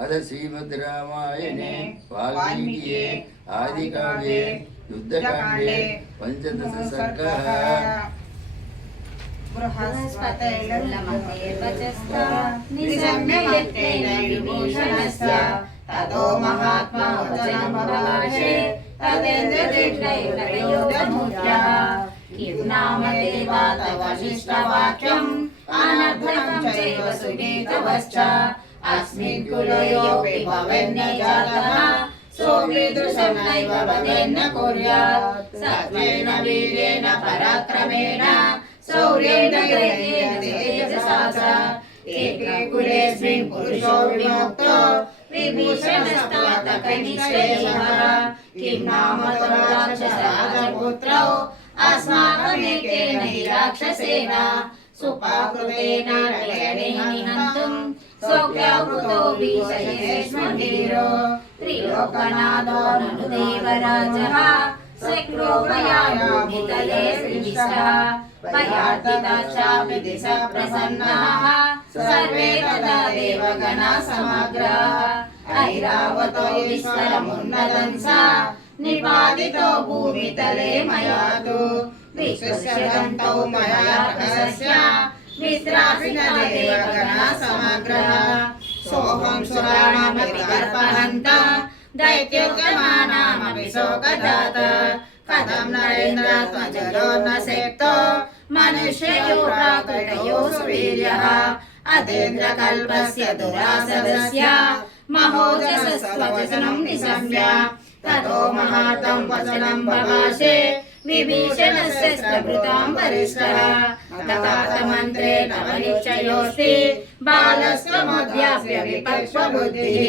अथ श्रीमद् रामायणे वाल्मीकिये आदिकाव्ये युद्धकाण्डे पंचदश सर्गः। ततो महात्मा वचनं बभाषे तदेन्द्रजिह्वयोगमुद्रा किं नाम देवा तव शिष्टवाक्यम् अनर्थकं चैव सुनीतवश्च अस्मिन् कुलयोऽपि भवेन्न जातः सोऽमीदृशं नैव वदेन्न कुर्यात् सत्त्वेन वीर्येण पराक्रमेण शौर्येण धैर्येण तेजसा च एके कुलेऽस्मिन् पुरुषो विमुक्तो विभीषणस्तवतकनिश्चयः किं नाम तव राक्षसराजपुत्रौ अस्माकमेकेन हि राक्षसेन सुपाकृतेन रक्षणेन निहन्तुं सौख्याकृतो भीषयेष्मवीरो त्रिलोकनाथो ननु देवराजः शक्रो मया भूमितले श्रीष्टः भयार्तिताश्चापि दिशः प्रसन्नाः सर्वे तदा देवगणा समग्राः ऐरावतो विस्तरमुन्नदंसा निपातितो भूमितले मया तु विश्वस्यदन्तौ मया रहस्य विस्त्रापितदेवगणा समग्रः सोऽहं सुराणामपि दैत्योद्यमानामपि शोकजाता कथं नरेन्द्र त्वजरो न सेक्तो मनुष्ययो प्राकृतयो सुवीर्यः अदेन्द्रकल्पस्य दुरासदस्य महोजसस्त्वचनं निशम्य ततो महातं वचनं बभाषे विभीषणस्य प्रभृतां वरिष्ठः तथातमन्त्रे तव निश्चयोऽस्ति बालस्त्वमध्याप्य विपक्वबुद्धिः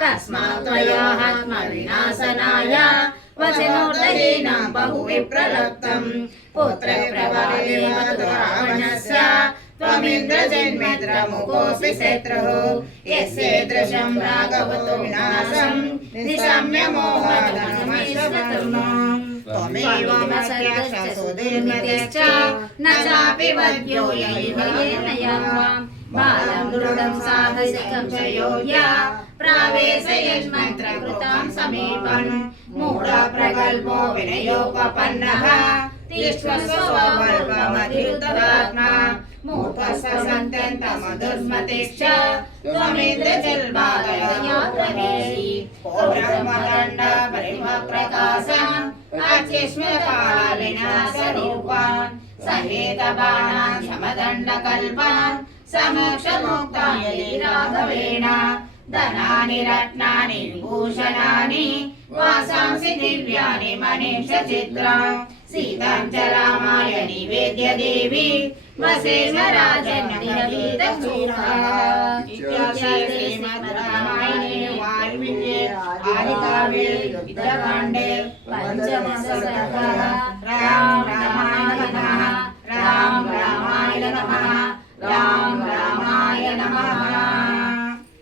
तस्मात् त्वया आत्मविनाशनाय वचनोदयेन बहुविप्रलब्धं पुत्रप्रभावेन रावणस्य त्वमिन्द्रजन्मेन्द्रमुखोऽसि शत्रुः यस्येदृशं राघवतो विनाशं निशम्य मोहादनमैश्वतम् त्वमेव मत्स्यक्षसुदुर्मतिश्च न चापि वद्यो यैर्भयेन याम् बालं दृढं साहसिकं च योग्या प्रावेशयन्मन्त्रकृतां समीपम् मूढप्रगल्भो विनयोपपन्नः तिष्ठस्वबल्बमधिरुतरात्मा मूर्खस्सन्त्यन्तमधुर्मतिश्च त्वमिन्द्रजल्बालया प्रवेशि ब्रह्मदण्ड परिमप्रकाशम् अचिष्मकालविनाशरूपान् सहेतबाणान् शमदण्डकल्पान् समोक्षमुक्तान् राघवेण धनानि रत्नानि विभूषणानि वासांसि दिव्यानि मनीषचित्रान् सीतां च रामाय निवेद्य देवी वसेन राजन्निरगीतचूडा। श्रीमद् रामायणे वाल्मीकिये आदिकाव्ये युद्धकाण्डे पंचदश सर्गः।